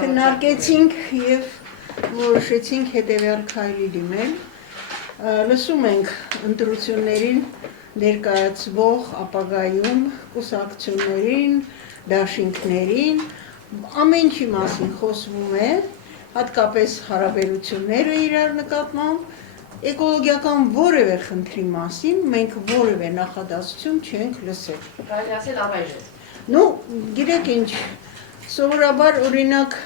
Քննարկեցինք եւ որոշեցինք հետեւյալ քայլի դիմել։ Լսում ենք ընտրություններին ներկայացվող ապագայում կուսակցություններին, դաշինքներին, ամեն ինչի մասին խոսվում է, հատկապես հարաբերությունները իրար նկատմամբ, էկոլոգիական որևէ խնդրի մասին մենք որևէ նախադասություն չենք լսել։ Կարելի ասել առայժմ։ Ну, գիտեք ինչ, սովորաբար օրինակ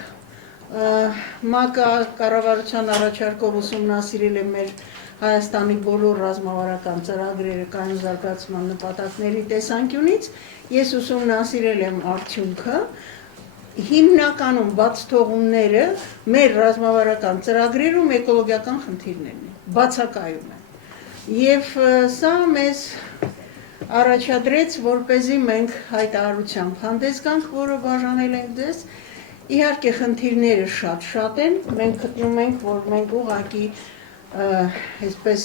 ՄԱԿ-ը կառավարության առաջարկով ուսումնասիրել է մեր Հայաստանի բոլոր ռազմավարական ծրագրերը կայուն զարգացման նպատակների տեսանկյունից, ես ուսումնասիրել եմ արդյունքը, հիմնականում բաց թողումները մեր ռազմավարական ծրագրերում էկոլոգիական խնդիրներն են, բացակայում են։ Եվ սա մեզ առաջադրեց, որպեսզի մենք հայտարարությամբ հանդես գանք, որը բաժանել ենք ձեզ, իհարկե խնդիրները շատ են, մենք գտնում ենք, որ մենք ուղղակի այսպես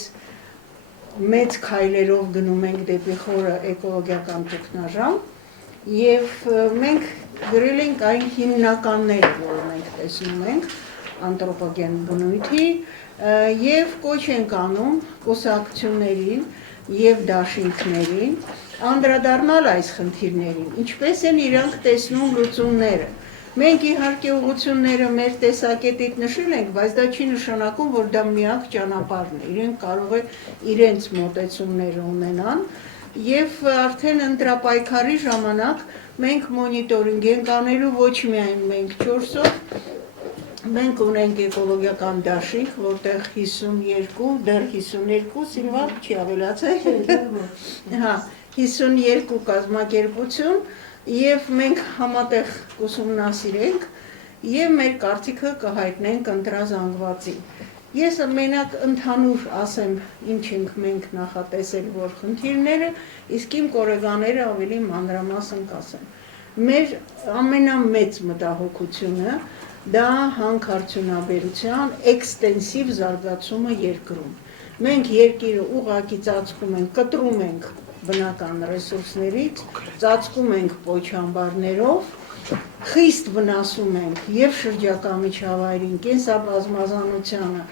մեծ քայլերով գնում ենք դեպի խորը էկոլոգիական տուգնաժամ եւ մենք գրել ենք այն հիմնականները, որը մենք տեսնում ենք անտրոպոգեն բնույթի եւ կոչ ենք անում կուսակցություններին եւ դաշինքներին անդրադառնալ այս խնդիրներին, ինչպես են իրանք տեսնում լուծումները։ Մենք իհարկե ուղղությունները մեր տեսակետից նշել ենք, բայց դա չի նշանակում, որ դա միակ ճանապարհն է։ Իրենք կարող է իրենց մոտեցումները ունենան եւ արդեն ընտրապայքարի ժամանակ մենք մոնիտորինգ ենք անելու ոչ միայն մենք 4-ով, մենք ունենք էկոլոգիական դաշինք, որտեղ 52, դեռ 52 Սիլվան չի ավելացել, 52 կազմակերպություն եւ մենք համատեղ կուսումնասիրենք եւ մեր կարծիքը կհայտնենք ընտրազանգվածին։ Ես մենակ ընդհանուր ասեմ, ինչ ենք մենք նախատեսել, որ խնդիրները, իսկ իմ կոլեգաները ավելի մանրամասն կասեն։ Մեր ամենամեծ մտահոգությունը դա հանքարդյունաբերության էքստենսիվ զարգացումը երկրում։ Մենք երկիրը ուղղակի ծածկում ենք, կտրում ենք բնական ռեսուրսներից, ծածկում ենք պոչամբարներով, խիստ վնասում ենք եւ շրջակա միջավայրին, կենսաբազմազանությանը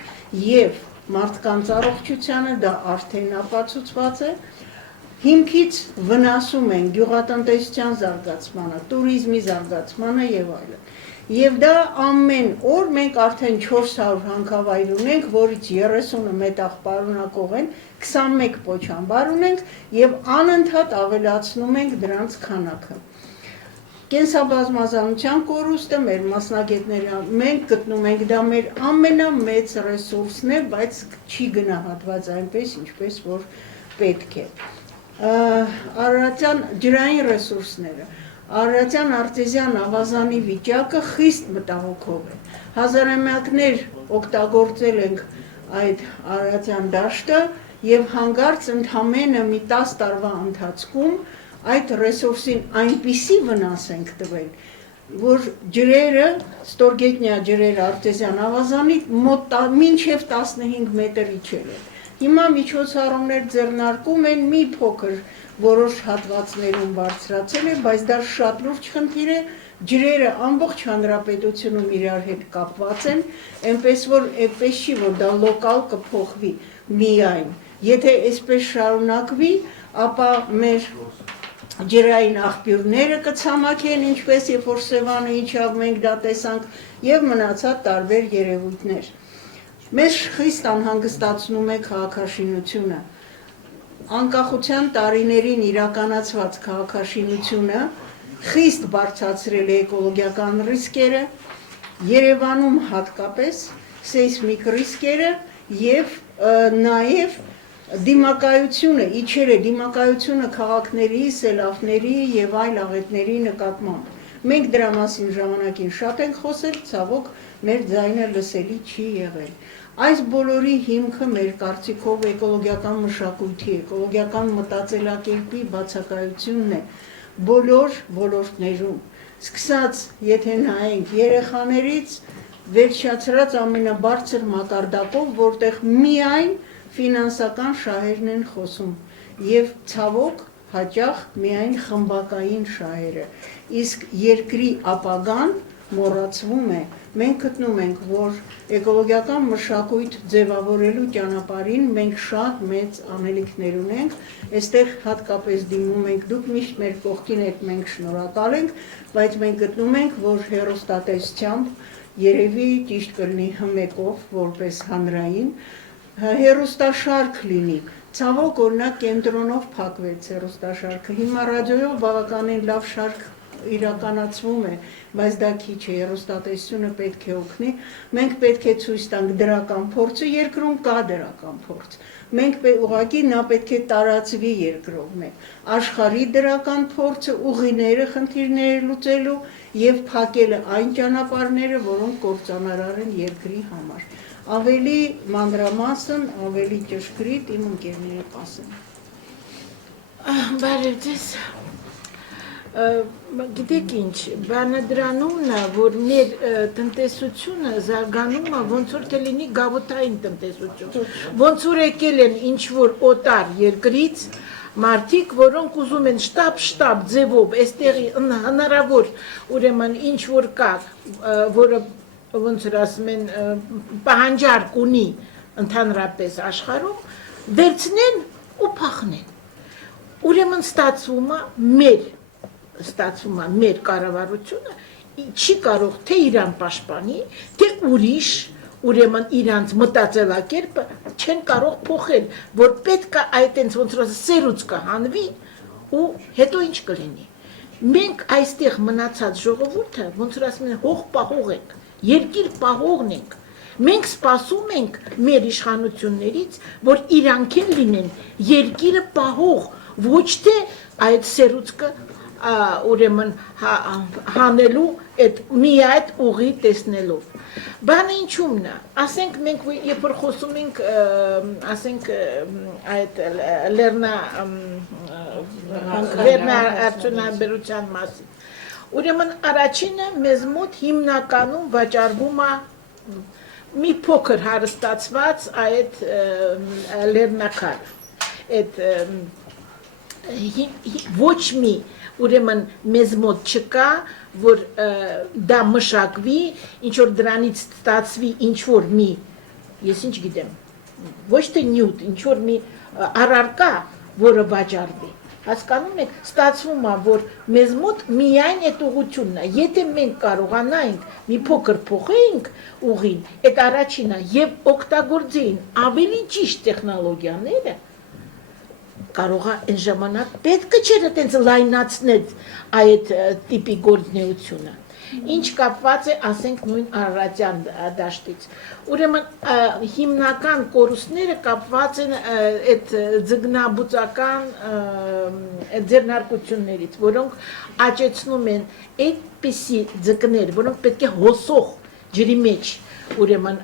եւ մարդկանց առողջությանը, դա արդեն ապացուցված է, հիմքից վնասում են գյուղատնտեսության զարգացմանը, туриզմի զարգացմանը եւ այլն։ Եվ դա ամեն օր մենք արդեն 400 հանքավայր ունենք, որից 30-ը մետաղ պարունակող են, 21 պոչամբար ունենք եւ անընդհատ ավելացնում ենք դրանց քանակը։ Կենսաբազմազանության կորուստը մեր մասնագետները մենք գտնում ենք դա մեր ամենամեծ ռեսուրսն է, բայց չի գնահատված այնպես, ինչպես որ պետք է։ Արարատյան ջրային ռեսուրսները Արարատյան արտեզյան ավազանի վիճակը խիստ մտահոգող է։ Հազարամյակներ օգտագործել ենք այդ Արարատյան դաշտը եւ հանգարց ընդամենը մի 10 տարվա ընթացքում այդ ռեսուրսին այնպիսի վնաս ենք տվել, որ ջրերը, ստորգետնյա ջրերը արտեզյան ավազանի մոտ մինչև 15 մետր իջել են։ Հիմա միջոցառումներ ձեռնարկում են մի փոքր որոշ հատվածներում բարձրացել է, բայց դա շատ լուրջ խնդիր է, ջրերը ամբողջ հանրապետությունում իրար հետ կապված են, այնպես որ այդպես չի, որ դա լոկալ կփոխվի միայն։ Եթե այսպես շարունակվի, ապա մեր ջրային աղբյուրները կցամաքեն, ինչպես երբ որ Սևանը իջավ, մենք դա տեսանք, եւ մնացած տարբեր երևույթներ։ Մեզ խիստ անհանգստացնում է քաղաքաշինությունը։ Անկախության տարիներին իրականացված քաղաքաշինությունը խիստ բարձրացրել է էկոլոգիական ռիսկերը, Երևանում հատկապես սեյսմիկ ռիսկերը եւ նաեւ դիմակայությունը, իջել է դիմակայությունը քաղաքների, սելավների եւ այլ աղետների նկատմամբ։ Մենք դրա մասին ժամանակին շատ ենք խոսել, ցավոք մեր ձայնը լսելի չի եղել։ Այս բոլորի հիմքը մեր կարծիքով էկոլոգիական մշակույթի, էկոլոգիական մտածելակերպի բացակայությունն է բոլոր ոլորտներում։ Սկսած, եթե նայենք երեխաներից, վերջացրած ամենաբարձր մակարդակով, որտեղ միայն ֆինանսական շահերն են խոսում եւ ցավոք հաճախ միայն խմբակային շահերը, իսկ երկրի ապագան մոռացվում է։ Մենք գտնում ենք, որ էկոլոգիական մշակույթ ձևավորելու ճանապարհին մենք շատ մեծ անելիքներ ունենք, այստեղ հատկապես դիմում ենք, դուք միշտ մեր կողքին եք, մենք շնորհակալ ենք, բայց մենք գտնում ենք, որ հեռուստատեսությամբ երևի ճիշտ կլինի հմեկով, որպես հանրային, հեռուստաշարք լինի։ Ցավոք, օրինակ կենտրոնով փակվեց հեռուստաշարքը, հիմա ռադիոյով բավականին լավ շարք իրականացվում է, բայց դա քիչ է, հեռուստատեսությունը պետք է օգնի, մենք պետք է ցույց տանք դրական փորձը, երկրում կա դրական փորձ, մենք ուղղակի նա պետք է տարածվի երկրով մեկ, աշխարհի դրական փորձը, ուղիները խնդիրները լուծելու եւ փակելը այն ճանապարհները, որոնք կործանարար են երկրի համար։ Ավելի մանրամասն, ավելի ճշգրիտ իմ ընկերները կասեն։ Բարև ձեզ։ Գիտեք ինչ, բանադրանումն է, որ մեր տնտեսությունը զարգանում է, ոնց որ թե լինի գավութային տնտեսություն, ոնց որ եկել են ինչ-որ օտար երկրից, մարդիկ, որոնք ուզում են շտապ ձևով, այստեղի հնարավոր ուրեմն ինչ-որ կա, որը ոնց որ ասում են պահանջարկ ունի ընդհանրապես աշխարհում, վերցնեն ու փախնեն։ Ուրեմն ստացվում է մեր կառավարությունը չի կարող թե իրան պաշտպանի, թե ուրիշ, ուրեմն իրանց մտածելակերպը չեն կարող փոխել, որ պետք է այտենց ոնց որ սերուց կհանվի ու հետո ինչ կլինի։ Մենք այստեղ մնացած ժողովուրդը ոնց որ ասում են հող պահող ենք, երկիր պահողն ենք։ Մենք սպասում ենք մեր իշխանություններից, որ իրանք են լինեն երկիրը պահող, ոչ թե այդ սերուցքը ուրեմն հանելու մի այդ ուղի տեսնելով։ Բանը ինչումն է, ասենք մենք երբ որ խոսում ենք, ասենք այդ լեռնաարդյունաբերության մասին, ուրեմն առաջինը մեզ մոտ հիմնականում վաճառվում է մի փոքր հարստացված այդ լեռնակարը, այդ ոչ մի ուրեմն մեզ մոտ չկա, որ դա մշակվի, ինչ որ դրանից ստացվի ինչ որ մի, ես ինչ գիտեմ, ոչ թե նյութ, ինչ որ մի առարկա, որը վաճառվի։ Հասկանում եք, ստացվում է, որ մեզ մոտ միայն այդ ուղղությունն է, եթե մենք կարողանայինք մի փոքր փոխենք ուղին, այդ առաջինը եւ օգտագործեին ավելի ճիշտ տեխնոլոգիաները, կարող է այն ժամանակ պետք չէր այդպես լայնացնել այդ տիպի գործունեությունը։ Ինչ կապված է, ասենք նույն Արարատյան դաշտից։ Ուրեմն հիմնական կորուստները կապված են այդ ձգնաբուծական ձեռնարկություններից, որոնք աճեցնում են այդպիսի ձկներ, որոնք պետք է հոսող ջրի մեջ ուրեմն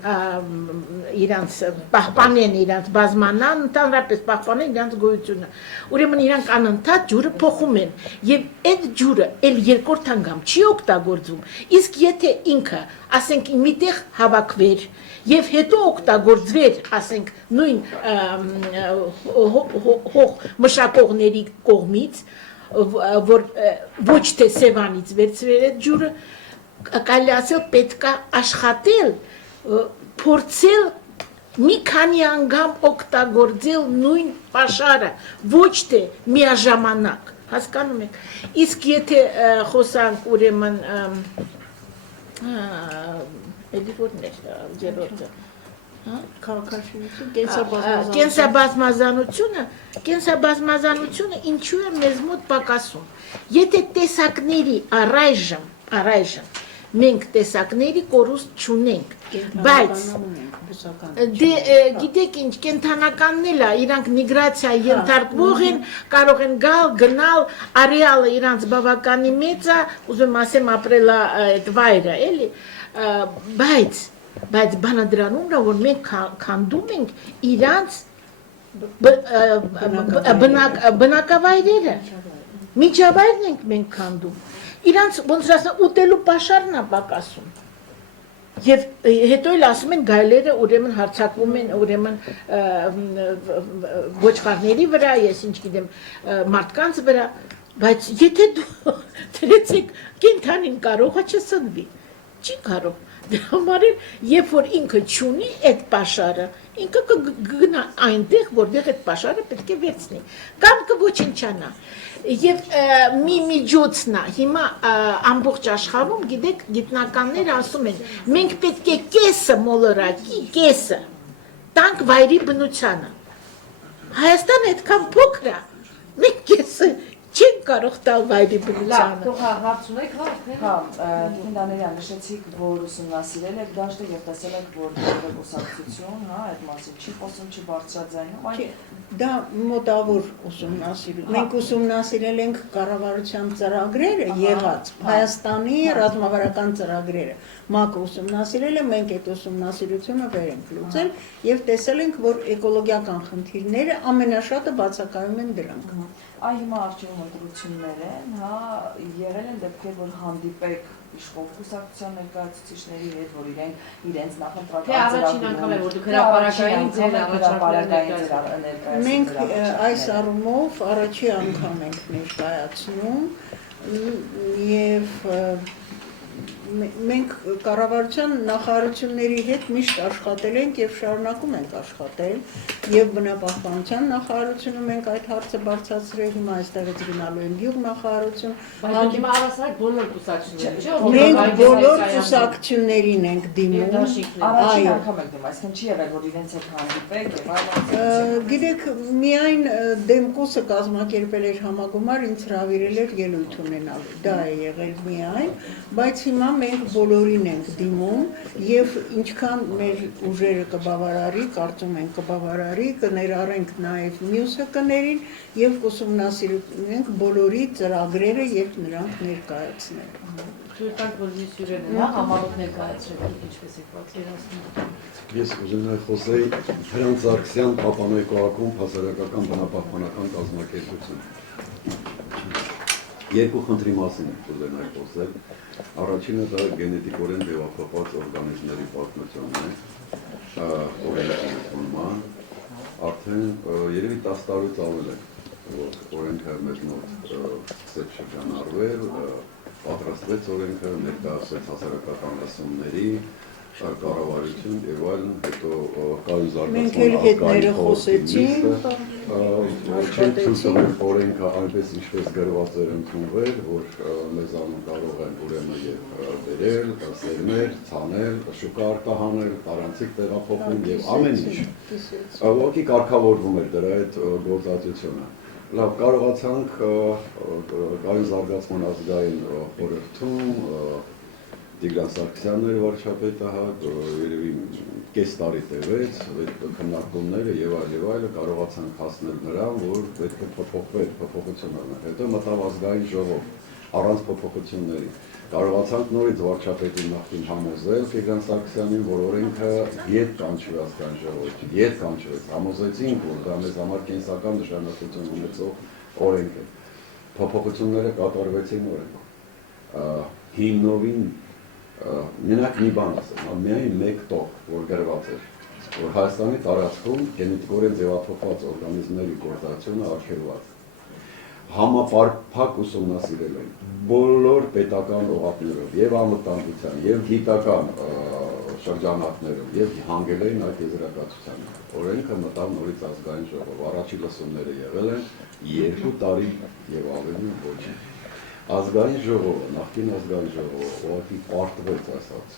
իրանց պահպանեն, իրանց բազմանան, ընդհանրապես պահպանեն իրանց գոյությունը։ Ուրեմն իրանք անընդհատ ջուրը փոխում են, եւ այդ ջուրը էլ երկրորդ անգամ չի օգտագործվում։ Իսկ եթե ինքը, ասենք, միտեղ հավաքվեր եւ հետո օգտագործվեր, ասենք, նույն հող մշակողների կողմից, որ ոչ թե Սևանից վերցրել այդ ջուրը, կարելի ասել պետք է աշխատել, փորձել մի քանի անգամ օգտագործել նույն պաշարը, ոչ թե միաժամանակ, հասկանում եք։ Իսկ եթե խոսանք ուրեմն էլի որն էր երրորդը, կենսաբազմազանությունը ինչու է մեզ մոտ պակասում։ Եթե տեսակների առայժմ մենք տեսակների կորուստ չունենք, բայց գիտեք ինչ, կենթանականն էլ է, իրանք միգրացիա ենթարկվող են, կարող են գալ, գնալ, արեալը իրանց բավականի մեծ է, ուզում ասեմ ապրել այդ վայրը, էլի, բայց բանադրանումն է, որ մենք քանդում ենք իրանց բնակավայրերը, միջավայրն ենք մենք քանդում, իրանց ոնց ասեմ ուտելու պաշարն է պակասում, Եվ հետո էլ ասում են գայլերը ուրեմն հարցակվում են ուրեմն ոչխարների վրա, ես ինչ գիտեմ, մարդկանց վրա, բայց եթե դու դրեցիք կենթանին կարող է չսնվի, չի կարող։ Դրա համար էլ երբ որ ինքը չունի այդ պաշարը, ինքը կգնա այնտեղ, որտեղ այդ պաշարը պետք է վերցնի, կամ կոչնչանա։ Եվ մի միջոցն է, հիմա ամբողջ աշխարհում, գիտեք, գիտնականները ասում են, մենք պետք է կեսը մոլորակի, կեսը տանք վայրի բնությանը։ Հայաստանը այդքան փոքր է, մենք կեսը չենք կարող տալ վայրի բնությանը։ Թող հարց ունեք, հա, Տիկին նշեցիք, որ ուսումնասիրել եք դաշտը եւ տեսել եք, որ որևէ կուսակցություն, հա, այդ մասին չի խոսում, չի բարձրաձայնում, այն Դա մոտավոր ուսումնասիրում։ Մենք ուսումնասիրել ենք կառավարության ծրագրերը եղած Հայաստանի ռազմավարական ծրագրերը։ ՄԱԿ-ը ուսումնասիրել է, մենք այդ ուսումնասիրությունը վեր ենք լուծել եւ տեսել ենք, որ էկոլոգիական խնդիրները ամենաշատը բացակայում են դրանք։ Այ հիմա արժեվում ընտրություններ են, հա, եղել են դեպքեր, որ հանդիպեք իշխող կուսակցության ներկայացուցիչների հետ, որ իրենց նախընտրական առաջին անգամ է, որ դուք հրապարակային ձեր առաջարկները Մենք այս առումով առաջի անգամ ենք ներկայացնում եւ մենք կառավարության նախարարությունների հետ միշտ աշխատել ենք եւ շարունակում ենք աշխատել եւ բնապահպանության նախարարությունում ենք այդ հարցը բարձրացրել, հիմա այստեղից գնալու են գյուղ նախարարություն, բայց հիմա առասարակ բոլոր կուսակցությունները, չէ՞, մենք բոլոր կուսակցություններին ենք դիմում, առաջին անգամ եք դիմում, այսինքն չի եղել, որ իրենց հետ հանդիպեք եւ այլն։ Գիտեք, միայն Դեմկոսը կազմակերպել էր համագումար, ինձ հրավիրել էր ելույթ ունենալու, դա է եղել միայն, բայց հիմա մենք բոլորին ենք դիմում եւ ինչքան մեր ուժերը կբավարարի, կարծում ենք կբավարարի, կներառենք նաեւ մյուս հկներին եւ կուսումնասիրենք բոլորի ծրագրերը եւ նրանք ներկայացնել։ Շուտակ որ հյուրերն են, հա, համառոտ ներկայացրեք, ինչպես եք պատկերացնում։ Ես ուզում եմ խոսել Հրանտ Սարգսյան Պապանոյկոակում հասարակական բնապահպանական կազմակերպություն։ Երկու խնդրի մասին ուզում եմ խոսել։ Առաջինը դա գենետիկորեն ձևափոխված օրգանիզմների պատմությունն է, օրենքման, արդեն երևի 10 տարուց ավել է, որ օրենքը մեզ մոտ սկսեց շրջանառվել, պատրաստվեց օրենքը, ներկայացվեց հասարակական լսումների, կառավարություն եւ այլն, հետո կայուն զարգացման ակտների խոսեցին, չեն օրենքը այնպես ինչպես գրված էր ընդունվել, որ մեզանում կարող են ուրեմն եւ բերել, սերմել, ցանել, շուկա արտահանել, տարանցիկ տեղափոխում եւ ամեն ինչ։ Ուղղակի կարգավորվում էր դրա այդ գործածությունը։ Լավ, կարողացանք կայուն զարգացման ազգային խորհրդում Տիգրան Սարգսյանն էր վարչապետը, երևի կես տարի տևեց, քննարկումները եւ այլը կարողացանք հասնել նրան, որ պետք է փոփոխություն անել։ Հետո մտավ ազգային ժողով, առանց փոփոխությունների։ Կարողացանք նորից վարչապետին նախին համոզել Տիգրան Սարգսյանին, որ օրենքը ետ կանչվի ազգային ժողովրդի, ետ կանչվեց, համոզեցինք, որ դա մեզ համար կենսական նշանակություն ունեցող օրենք է։ Փոփոխությունները կատարվեցին օրենքով։ Հիմնովին Մենակ մի բան ասեմ, միայն մեկ տող, որ գրված էր, որ Հայաստանի տարածքում գենետիկորեն ձևափոխված օրգանիզմների գործածությունը արգելված է։ Համապարփակ ուսումնասիրել են բոլոր պետական օղակներով, եւ անվտանգության, եւ գիտական շրջանակներով, եւ հանգել էին այդ եզրակացությանը։ Օրենքը մտավ նորից ազգային ժողով, առաջի լսումները եղել են 2 տարի եւ ավելի ոչինչ։ Ազգային ժողովը, նախկին ազգային ժողովը, ուղղակի պարտվեց ասած։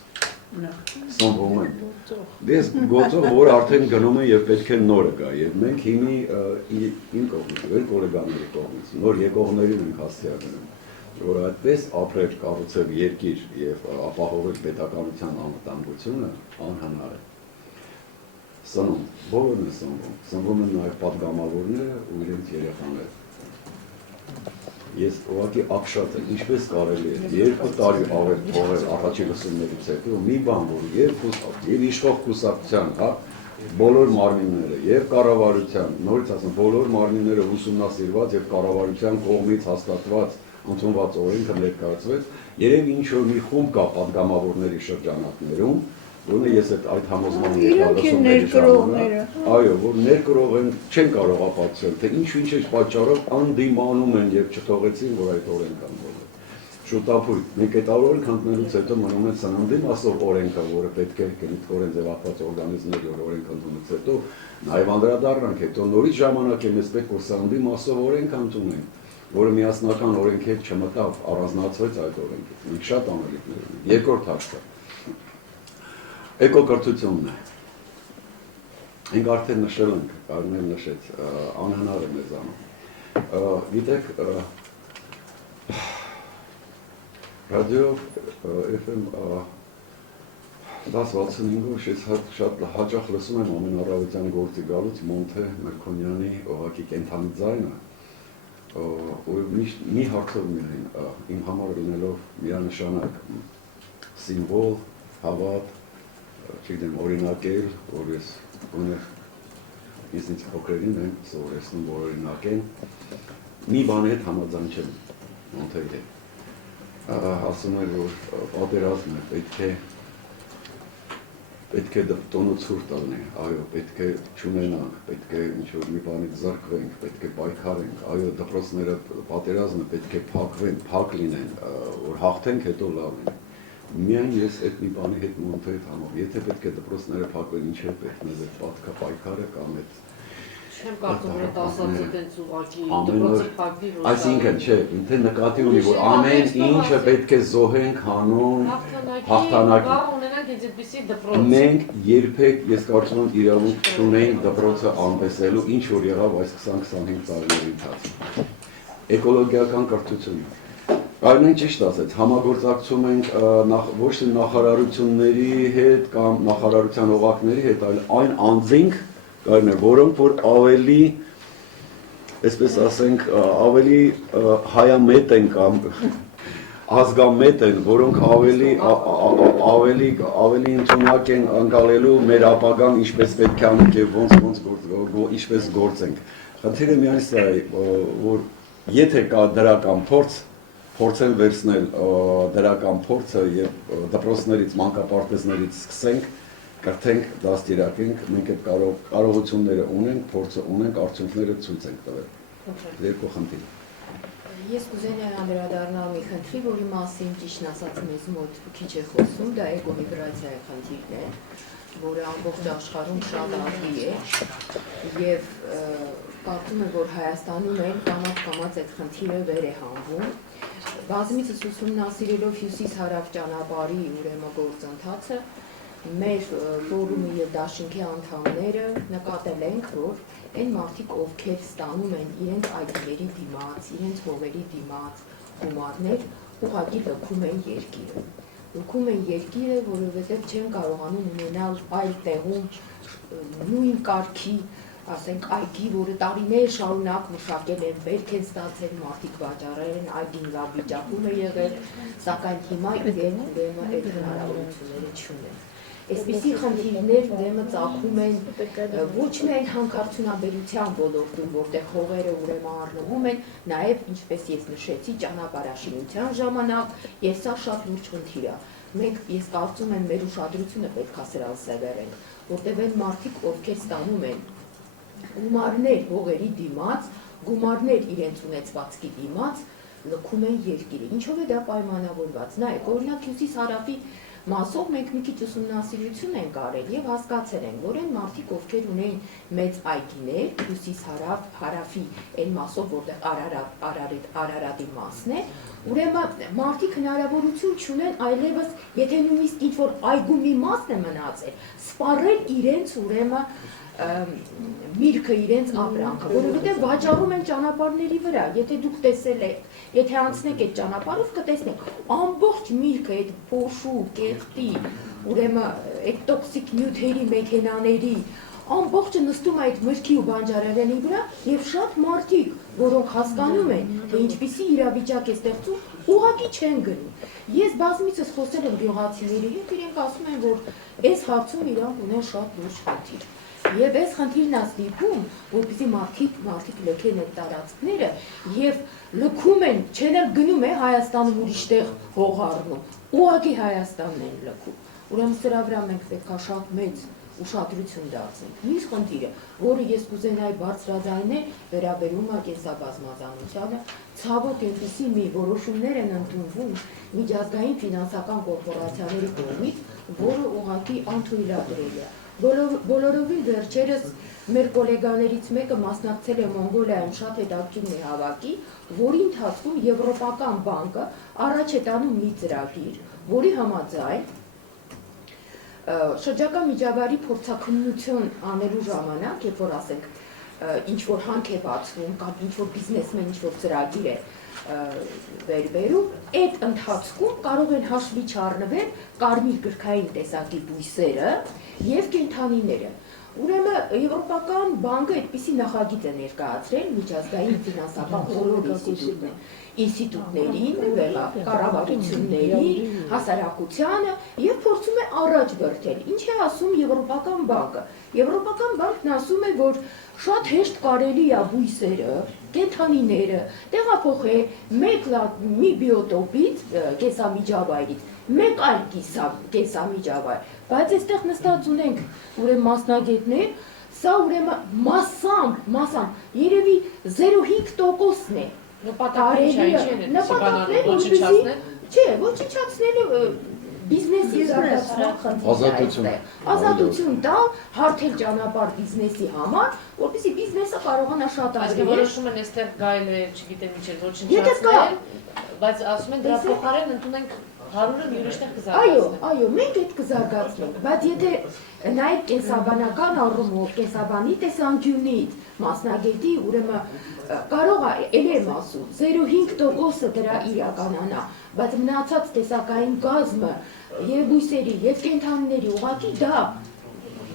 Սնվում են։ Դες գործող, որ արդեն գնում են եւ պետք է նորը գա, եւ մենք հիմի իմ կողմից, մեր գոլեգաների կողմից, նոր եկողներին ենք հասցեանում, որ այդպես ապրել, կառուցել երկիր եւ ապահովել պետականության անվտանգությունը անհնար է։ Սնում, բոլորն են սնվում են նաեւ պատգամավորները ու իրենց երեխաները։ Ես ուղղակի ապշած եմ, ինչպես կարելի է 2 տարի ավել թողել առաջի լսումներից հետո մի բան, որ եւ իշխող կուսակցության, հա, բոլոր մարմինները եւ կառավարության, նորից ասեմ, բոլոր մարմինները ուսումնասիրված եւ կառավարության կողմից հաստատված ընդունված օրենքը ներկայացվեց, երևի ինչ-որ մի խումբ կա պատգամավորների շրջանակներում, որոնք ես այդ համոզման այո, որ ներկրող են, չեն կարող ապացուցել, թե ինչ պատճառով անդիմանում են եւ չթողեցին, որ այդ օրենքը անվանվի։ Շուտապույտ, մենք այդ օրենքը ընդունելուց հետո մնում է սննդի մասով օրենքը, որը պետք է գիտորեն ձևավորված օրգանիզմների օրենքը ընդունելուց հետո նաեւ անդրադառնանք, հետո նորից ժամանակ է մեզ պետք որ սննդի մասով օրենք ընդունենք, որը միասնական օրենքի հետ չմտավ, առանձնացվեց այդ օրենքից։ Մենք շատ անելիքներ ունենք։ Երկրորդ հարցը էկոկրթությունն է։ Մենք արդեն նշել ենք, Կարմեն նշեց, անհնար է մեզանում։ Գիտեք, ռադիո FM 1065-ով շատ հաճախ լսում եմ ամեն առավոտյան գործի գալուց Մոնթե Մերքոնյանի օղակի կենթանի ձայնը, մի հարցով միայն իմ համար լինելով միանշանակ սիմվոլ, հավատ, չգիտեմ, օրինակել, որ ես ինձնից փոքրերին եմ սովորեցնում, որ օրինակ են, մի բանի հետ համաձայն չեմ Մոնթեի հետ։ Ասում էր, որ պատերազմն է, պետք է տոնը ցուրտ տալնի, այո, պետք է չունենանք, պետք է ինչ-որ մի բանից զրկվենք, պետք է պայքարենք, այո, դպրոցները պատերազմը պետք է փակվեն, փակ լինեն, որ հաղթենք, հետո լավ են։ Միայն ես այդ մի բանի հետ Մոնթեի հետ համով, եթե պետք է դպրոցները փակվեն, ինչ է պետք մեզ այդ պատկա պայքարը կամ այդ Չեմ կարծում, որ դա ասացը տենց ուղղակի դպրոցը փակվի, որ այսինքն, չէ, ինքը նկատի ունի, որ ամեն ինչը պետք է զոհենք հանուն հաղթանակի։ Մենք երբեք, ես կարծում եմ, իրավունք չունենք դպրոցը անտեսելու, ինչ որ եղավ այս 20-25 տարիների ընթացքում։ Էկոլոգիական կրթությունը։ Կարմեն ճիշտ ասեց, համագործակցում ենք ոչ թե նախարարությունների հետ կամ նախարարության օղակների հետ, այլ այն անձինք, Կարմեն, որոնք որ ավելի, այսպես ասենք, ավելի հայամետ են կամ ազգամետ են, որոնք ավելի ընդունակ են անցալելու մեր ապագան ինչպես պետք է անենք եւ ինչպես գործենք։ Խնդիրը միայն սա է, որ եթե կա դրական փորձեն վերցնել դրական փորձը եւ դպրոցներից, մանկապարտեզներից սկսենք, կրթենք, դաստիարակենք, մենք այդ կարողությունները ունենք, փորձը ունենք, արդյունքները ցույց ենք տվել։ Երկու խնդիր։ Ես կուզենայի անդրադառնալ մի խնդրի, որի մասին ճիշտ ասած մեզ մոտ քիչ է խոսում, դա էկոմիգրացիայի խնդիրն է, որը ամբողջ աշխարհում շատ ակտիվ է եւ կարծում եմ, որ Հայաստանում էլ կամաց այդ խնդիրը վեր է հանվում։ Բազմիցս ուսումնասիրելով հյուսիս-հարավ ճանապարհի ուրեմն գործընթացը, մեր ֆորումի եւ դաշինքի անդամները նկատել ենք, որ այն մարդիկ, ովքեր ստանում են իրենց այգիների դիմաց, իրենց հողերի դիմաց գումարներ, ուղղակի լքում են երկիրը։ Լքում են երկիրը, որովհետեւ չեն կարողանում ունենալ այլ տեղում նույն կարգի, ասենք, այգի, որը տարիներ շարունակ մշակել են, բերք են ստացել, մարդիկ վաճառել են, այգին լավ վիճակում է եղել, սակայն հիմա իրենք ուրեմն այդ հնարավորությունները չունեն։ Այսպիսի խնդիրներ ուրեմն ծագում են ոչ միայն հանքարդյունաբերության ոլորտում, որտեղ հողերը ուրեմն առնվում են, նաև ինչպես ես նշեցի, ճանապարհաշինության ժամանակ, եւ սա շատ լուրջ խնդիր է։ Մենք ես կարծում եմ մեր ուշադրությունը պետք է սրան սևեռենք, որտեղ այն մարդիկ, ովքեր ստանում են գումարներ հողերի դիմաց, գումարներ իրենց ունեցվածքի դիմաց, լքում են երկիրը։ Ինչով է դա պայմանավորված։ Նայեք, օրինակ հյուսիս-հարավի մասով մենք մի քիչ ուսումնասիրություն ենք արել եւ հասկացել ենք, որ այն մարդիկ, ովքեր ունեն մեծ այգիներ, հյուսիս-հարավի այն մասով, որտեղ Արարատի մասն է, ուրեմն մարդիկ հնարավորություն չունեն այլևս, եթե նույնիսկ ինչ-որ այգու մի մասն է մնացել, սպառել իրենց ուրեմն միրգը իրենց ապրանքը, որովհետև վաճառում են ճանապարհների վրա, եթե դուք տեսել եք, եթե անցնեք այդ ճանապարհով կտեսնեք, ամբողջ միրգը այդ փոշու, կեղտի, ուրեմն այդ տոքսիկ նյութերի մեքենաների, ամբողջը նստում է այդ մրգի ու բանջարեղենի վրա եւ շատ մարդիկ, որոնք հասկանում են, թե ինչպիսի իրավիճակ է ստեղծում, ուղղակի չեն գնում։ Ես բազմիցս խոսել եմ գյուղացիների հետ, իրենք ասում են, որ այս հարցում իրանք ունեն շատ լուրջ խնդիր։ Եվ այս խնդիրն է ստիպում, որպեսզի մարդիկ լքեն այդ տարածքները եւ լքում են, չեն էլ գնում է Հայաստանում ուրիշտեղ հող առնում, ուղղակի Հայաստանն են լքում։ Ուրեմն սրա վրա մենք պետք է շատ մեծ ուշադրություն դարձնենք։ Մյուս խնդիրը, որը ես կուզենայի բարձրաձայնել, վերաբերում է կենսաբազմազանությանը, ցավոք այնպիսի մի որոշումներ են ընդունվում միջազգային ֆինանսական կորպորացիաների կողմից, որը ուղղակի անթույլատրելի է։ Բոլորովին վերջերս մեր գոլեգաներից մեկը մասնակցել է Մոնգոլիայում շատ հետաքրքիր մի հավաքի, որի ընթացքում Եվրոպական բանկը առաջ է տանում մի ծրագիր, որի համաձայն շրջակա միջավայրի փորձաքննություն անելու ժամանակ, երբ որ ասենք ինչ որ հանք է բացվում կամ ինչ որ բիզնեսմեն ինչ որ ծրագիր է վերբերում, այդ ընթացքում կարող են հաշվի չառնվել կարմիր գրքային տեսակի բույսերը եւ կենդանիները։ Ուրեմն Եվրոպական բանկը այդպիսի նախագիծ է ներկայացրել միջազգային ֆինանսական բոլոր ինստիտուտներին, կառավարություններին, հասարակությանը եւ փորձում է առաջ բրդել։ Ինչ է ասում Եվրոպական բանկը։ Եվրոպական բանկն ասում է, որ շատ հեշտ կարելի է բույսերը, կենդանիները տեղափոխել մի բիոտոպից, կենսամիջավայրից, մեկ այլ կենսամիջավայր, բայց այստեղ նստած ունենք ուրեմն մասնագետներ, սա ուրեմն մասամբ երևի 0.5%-ն է։ Նպատակները ոչնչացնելու բիզնեսի ազատություն տալ, հարթել ճանապարհ բիզնեսի համար, որպեսզի բիզնեսը կարողանա շատ Այսինքն որոշում են այստեղ գայել է, չգիտեմ ինչեր, ոչնչացնել, բայց ասում են դրա փոխարեն ընդունենք 100-ը յուրիշտեղ կզարգացնենք։ Այո, մենք այդ կզարգացնենք, բայց եթե նայեք կենսաբանական առումով, կենսաբանի տեսանկյունից, մասնագետի, ուրեմն կարող է, ել եմ ասում, 0.5%-ը դրա իրականանա, բայց մնացած տեսակային կազմը եւ բույսերի եւ կենդանիների ուղղակի դա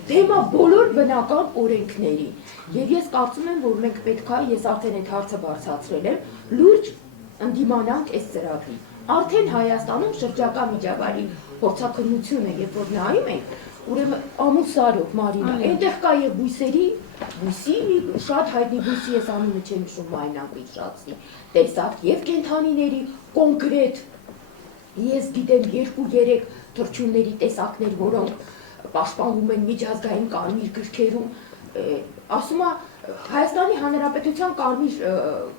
թեմա բոլոր բնական օրենքների։ Եվ ես կարծում եմ, որ մենք պետք է, ես արդեն այդ հարցը բարձրացրել եմ, լուրջ ընդդիմանանք այս ծրագրին։ Արդեն Հայաստանում շրջակա միջավայրի փորձաքննությունը, երբ որ նայում ենք, ուրեմն Ամուսարով Մարինա, այնտեղ կա եւ բույսի մի շատ հայտնի բույսի, ես անունը չեմ հիշում, Մայնավրի շացի, տեսակ եւ կենդանիների կոնկրետ ես գիտեմ 2-3 թռչունների տեսակներ, որոնք պաշտպանվում են միջազգային կարմիր գրքերում, ասում է Հայաստանի Հանրապետության կարմիր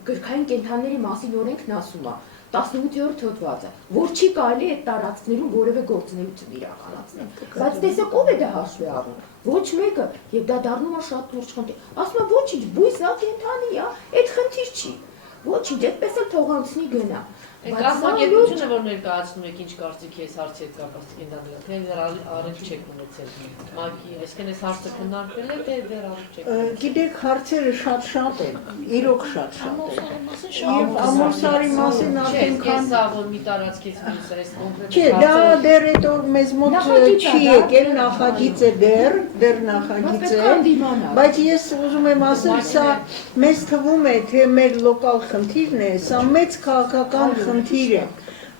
գրքային կենդանիների մասին օրենքն ասում է 18-րդ հոդվածը, որ չի կարելի այդ տարածքներում որևէ գործունեություն իրականացնել։ Բայց տեսեք ով է դա հաշվի առնում։ Ոչ մեկը, եւ դա դառնում է շատ լուրջ խնդիր։ Ասում է ոչինչ, բույս է, կենդանի է, այդ խնդիր չի։ Ոչինչ, այդպես էլ թողանցնի գնա։ Կազմակերպությունը, որ ներկայացնում եք, ինչ կարծիքի ես հարցի հետ կապված կենդանիներ, թե դեռ առիթ չեք ունեցել ՄԱԿ-ի, այսինքն այս հարցը քննարկվել է, թե դեռ առիթ չեք ունեցել։ Գիտեք, հարցերը շատ են, իրոք շատ են։ Եվ Ամուսարի մասին արդեն կան սա որ մի տարածքից մյուսը այս կոնկրետ Չէ, դա դեռ այդ որ մեզ մոտ չի եկել, նախագիծ է դեռ նախագիծ է, բայց ես ուզում եմ ասել, սա մեզ թվում է, թե մեր լոկալ խնդիրն է, սա մեծ քաղաքական խնդիր է,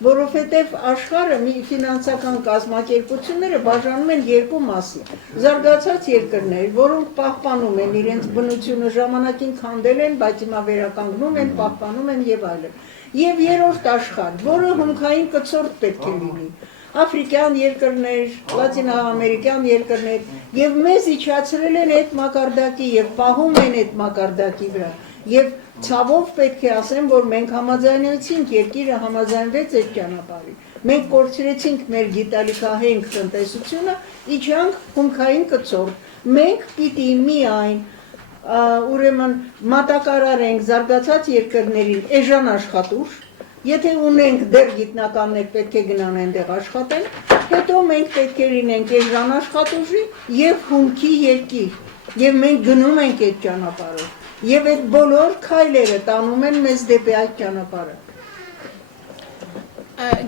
որովհետև աշխարհը մի ֆինանսական կազմակերպությունները բաժանում են երկու մասի։ Զարգացած երկրներ, որոնք պահպանում են իրենց բնությունը, ժամանակին քանդել են, բայց հիմա վերականգնում են, պահպանում են եւ այլն։ Եվ երրորդ աշխարհ, որը հումքային կցորդ պետք է լինի։ Աֆրիկյան երկրներ, լատինամերիկյան երկրներ եւ մեզ իջացրել են այդ մակարդակի եւ պահում են այդ մակարդակի վրա։ Եվ ցավով պետք է ասեմ, որ մենք համաձայնեցինք, երկիրը համաձայնվեց այդ ճանապարհին։ Մենք կորցրեցինք մեր գիտելիքահենք տնտեսությունը, իջանք հումքային կցորդ։ Մենք պիտի միայն ուրեմն մատակարարենք զարգացած երկրներին էժան աշխատուժ, եթե ունենք դեռ գիտնականներ պետք է գնան այնտեղ աշխատեն, հետո մենք պետք է լինենք էժան աշխատուժի եւ հումքի երկիր, եւ մենք գնում ենք այդ ճանապարհով։ Եվ այդ բոլոր քայլերը տանում են մեզ դեպի այդ ճանապարհը։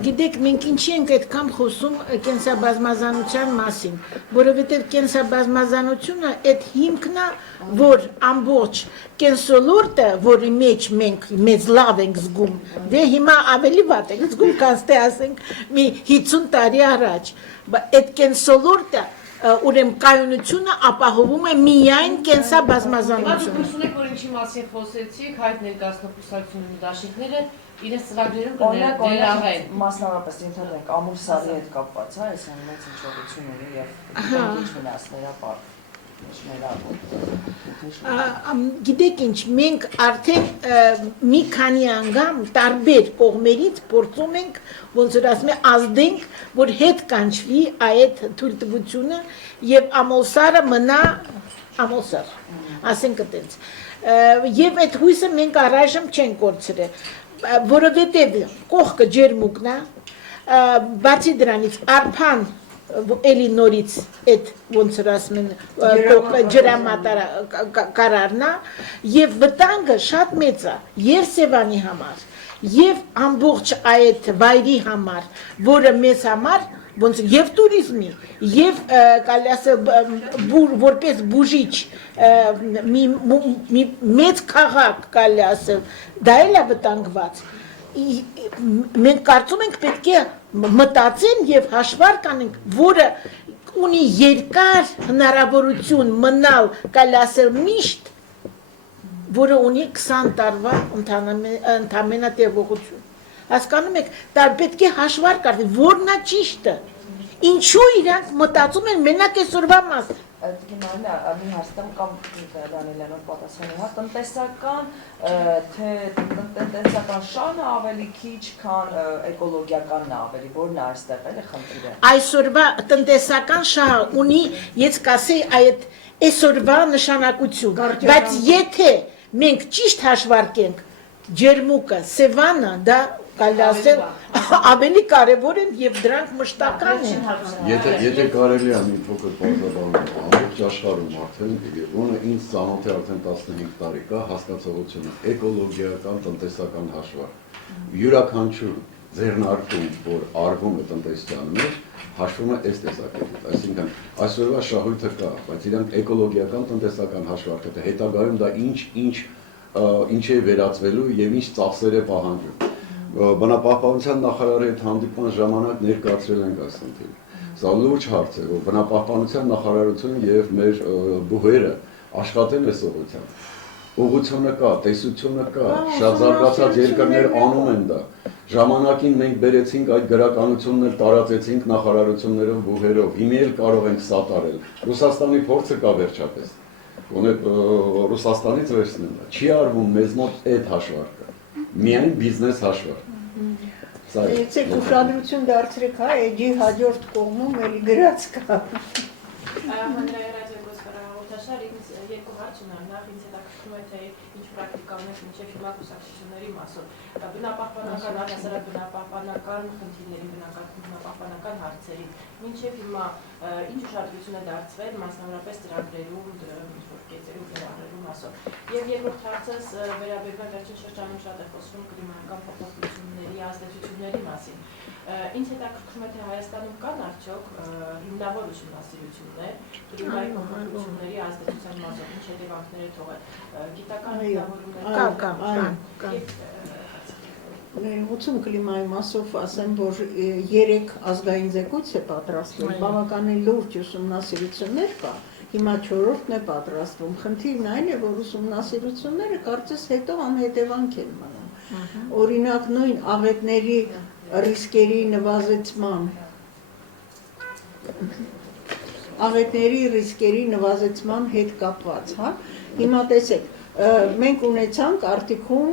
Գիտեք, մենք ինչի ենք այդքան խոսում կենսաբազմազանության մասին, որովհետև կենսաբազմազանությունը այդ հիմքն է, որ ամբողջ կենսոլորտը, որի մեջ մենք մեծ լավ ենք զգում, դե հիմա ավելի վատ ենք զգում, քան թե ասենք մի 50 տարի առաջ, այդ կենսոլորտը ուրեմն կայունությունը ապահովում է միայն կենսաբազմազանությունը։ Դուք ունեք, որ ինչի մասին խոսեցիք, հայտ ներկայացնող կուսակցությունների դաշինքները իրենց ծրագրերում Օրինակ կներդրեն։ մասնավորապես ընդհանրենք ամուր սարի հետ կապված, հա, այս մեծ հնչողությունները եւ ինչ վնասներ ապա Գիտեք ինչ, մենք արդեն մի քանի անգամ տարբեր կողմերից փորձում ենք ոնց որ ասում եմ ազդենք, որ հետ կանչվի այդ թույլտվությունը եւ ամոսարը մնա ամոսար, ասենք այդպես։ Եվ այդ հույսը մենք առայժմ չենք կորցրել, որովհետեւ կողքը ջերմուկն է, բացի դրանից արփան էլի նորից այդ ոնց որ ասում են ջրամատարարն է եւ վտանգը շատ մեծ է եւ Սևանի համար եւ ամբողջ այդ վայրի համար, որը մեզ համար ոնց եւ туриզմի եւ կարելի ասել որպես բուժիչ մի մեծ քաղաք կարելի ասել դա էլ է վտանգված մենք կարծում ենք պետք է մտածեն եւ հաշվառ կանենք, որը ունի երկար հնարավորություն մնալ կարելի ասել միշտ, որը ունի 20 տարվա ընդամենը տևողություն։ Հասկանում եք, դա պետք է հաշվառ կարգել, որն է ճիշտը։ Ինչու իրանք մտածում են մենակ այսօրվա մասին։ Գինարինա, մի հարցտեմ կամ Դանիելյանով պատասխանի, հա, տնտեսական, թե տնտեսական շահն ավելի քիչ, քան էկոլոգիականն ավելի, որն է այստեղ էլի խնդիրը։ Այսօրվա տնտեսական շահը ունի, ես կասեի, այդ այսօրվա նշանակություն, բայց եթե մենք ճիշտ հաշվարկենք ջերմուկը, Սևանը, դա կարելի ասել ավելի կարևոր են եւ դրանք մշտական են։ Եթե կարելի է մի փոքր բացաբանել, ամբողջ աշխարհում արդեն ոնը ինձ ծանոթ է արդեն 15 տարի կա հասկացողությունը էկոլոգիական տնտեսական հաշվարկ։ Յուրաքանչյուր ձեռնարկում, որ արվում է տնտեսության մեջ, հաշվում է այս տեսակետից, այսինքն այսօրվա շահույթը կա, բայց իրանք էկոլոգիական տնտեսական հաշվարկը թե հետագայում դա ինչ է վերածվելու եւ ինչ ծախսեր է պահանջում։ Բնապահպանության նախարարի հետ հանդիպման ժամանակ ներկայացրել ենք այս խնդիրը։ Սա լուրջ հարց է, որ բնապահպանության նախարարությունը եւ մեր բուհերը աշխատեն այս ուղղությամբ։ Ուղղությունը կա, տեսությունը կա, շատ զարգացած երկրներ անում են դա։ Ժամանակին մենք բերեցինք այդ գրականությունն էլ տարածեցինք նախարարություններով, բուհերով, հիմա էլ կարող ենք սատարել։ Ռուսաստանի փորձը կա վերջապես։ Գոնե Ռուսաստանից վերցնեն դա։ Չի արվում մեզ մոտ այդ հաշվարկը։ Միայն բիզնես հաշվարկ։ Եցեք ուշադրություն դարձրեք, հա, էջի հաջորդ կողմում էլի գրած կա։ Հաղորդաշար ինձ երկու հարց ունեմ, նախ ինձ հետաքրքրում է թե ինչ պրակտիկաներ մինչև հիմա կուսակցությունների մասով։ Բնապահպանական, առհասարակ բնապահպանական խնդիրների, բնապահպանական հարցերին, մինչև հիմա ինչ ուշադրություն է դարձվել, մասնավորապես ծրագրերում, կետերում վերագրերում մասով։ Եվ երկրորդ հարցս վերաբերվում վերջին շրջանում շատ է խոսվում կլիմայական փոփոխությունների ազդեցությունների մասին։ Ինչ հետաքրքրում է թե Հայաստանում կան արդյոք հիմնավոր ուսումնասիրություններ կլիմայի փոփոխությունների ազդեցության մասով, ինչ հետևանքներ է թողել, գիտական հիմնավորումներ կա։ Ներողություն կլիմայի մասով ասեմ, որ 3 ազգային զեկույց է պատրաստվել, բավականին լուրջ ուսումնասիրություններ կա, հիմա 4-րդն է պատրաստվում, խնդիրն այն է, որ ուսումնասիրությունները կարծես հետո անհետևանք են մնում, օրինակ նույն աղետների ռիսկերի նվազեցման հետ կապված, հա, հիմա տեսեք, մենք ունեցանք արտիքում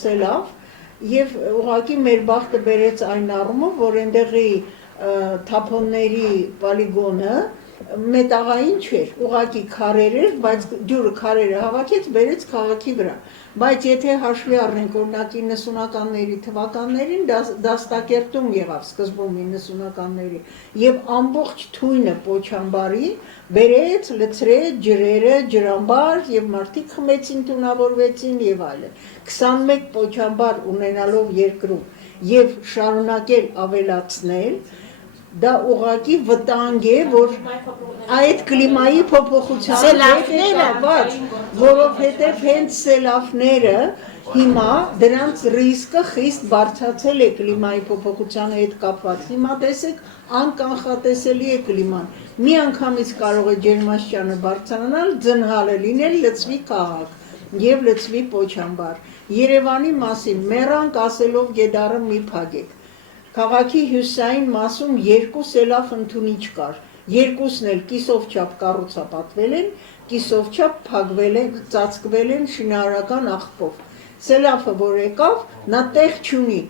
սելավ, եւ ուղղակի մեր բախտը բերեց այն առումով, որ այնտեղի թափոնների պոլիգոնը մետաղային չէր, ուղղակի քարեր էր, բայց ջուրը քարերը հավաքեց, բերեց քաղաքի վրա։ Բայց եթե հաշվի առնենք օրինակ 90-ականների թվականներին, դաստակերտում եղավ սկզբում 90-ականների, եւ ամբողջ թույնը Պոչամբարի բերեց, լցրեց ջրերը, ջրամբար եւ մարդիկ խմեցին, տունավորվեցին եւ այլն։ 21 Պոչամբար ունենալով երկրում եւ շարունակել ավելացնել, դա ուղղակի վտանգ է, որ այդ կլիմայի փոփոխության Սելավները, որովհետև հենց սելավները հիմա դրանց ռիսկը խիստ բարձրացել է կլիմայի փոփոխության հետ կապված։ Հիմա տեսեք, անկանխատեսելի է կլիման։ Մի անգամից կարող է ջերմաստիճանը բարձրանալ, ձնհալը լինել, լցվի քաղաք եւ լցվի Պոչամբար։ Երևանի մասին մեռանք ասելով Գեդարը մի փակեք։ Քաղաքի հյուսային մասում 2 սելավ ընդունիչ կար։ Երկուսն էլ կիսով չափ կառուցապատվել են, կիսով չափ փակվել են, ծածկվել են շինարարական աղբով։ Սելավը որ եկավ, նա տեղ չունի։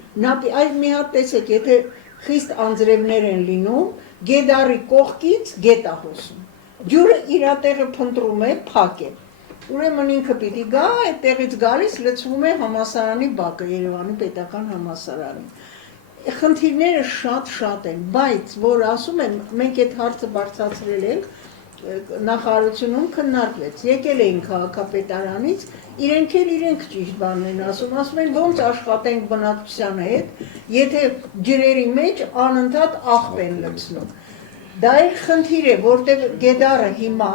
Այ մի հատ տեսեք, եթե խիստ անձրևներ են լինում, Գեդարի կողքից գետ է հոսում։ Ջուրը իր տեղը փնտրում է, փակ է։ Ուրեմն ինքը պիտի գա, այդ տեղից գալիս լցվում է համալսարանի բակը, Երևանի պետական համալսարանի։ Խնդիրները շատ են, բայց որ ասում եմ, մենք այդ հարցը բարձրացրել ենք, նախարարությունում քննարկվեց, եկել էին քաղաքապետարանից, իրենք ճիշտ բանն են ասում են ոնց աշխատենք բնակչության հետ, եթե ջրերի մեջ անընդհատ աղբ են լցնում։ Դա էլ խնդիր է, որտեղ Գեդարը հիմա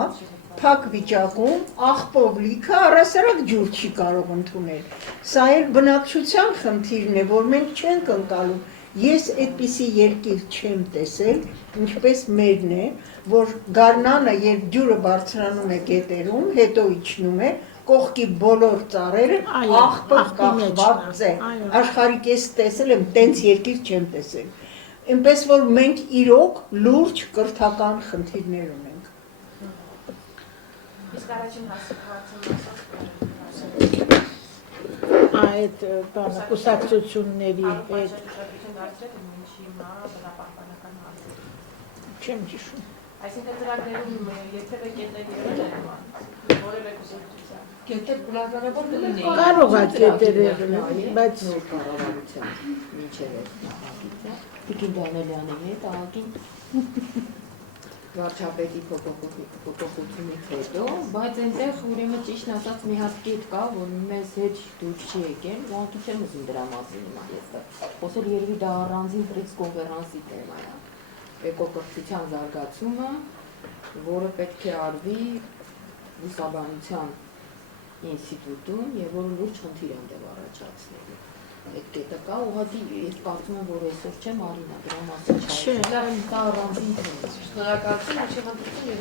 փակ վիճակում, աղբով լիքը առասարակ ջուր չի կարող ընդունել։ Սա էլ բնակչության խնդիրն է, որ մենք չենք ընկալում։ Ես այդպիսի երկիր չեմ տեսել, ինչպես մերն է, որ գարնանը, երբ ջուրը բարձրանում է գետերում, հետո իջնում է, կողքի բոլոր ծառերը աղբով կախված է։ Աշխարհի կես տեսել եմ, տենց երկիր չեմ տեսել։ Այնպես որ մենք իրոք լուրջ կրթական խնդիրներ ունենք։ Իսկ առաջին հարցը այդ բանը կուսակցությունների հետ չեմ հիշում։ Այսինքն ծրագրերում երբևէ կետեր եղել են որևէ կուսակցության։ Կետեր բնականաբար կլինի։ Կարող է կետեր եղել, բայց նոր կառավարության մինչև նախագիծը Տիկին Դանելյանի հետ ահագին վարչապետի փոփոխությունից հետո, բայց այնտեղ ուրեմն ճիշտ ասած մի հատ կետ կա, որ մեզ հետ դուրս չի եկել, ուղղակի չեմ ուզում դրա մասին հիմա խոսել երևի դա առանձին պրես կոնֆերանսի թեմա է։ Էկոկրթության զարգացումը, որը պետք է արվի Լուսաբանության ինստիտուտում եւ որը լուրջ խնդիր է դեռ առաջացնելու։ Այդ կետը կա, ուղղակի ես կարծում եմ, որ այսօր չեմ Արինա դրա մասին չարի։ Դա առանձին թեմա է։ Շնորհակալություն, իշխանություն եւ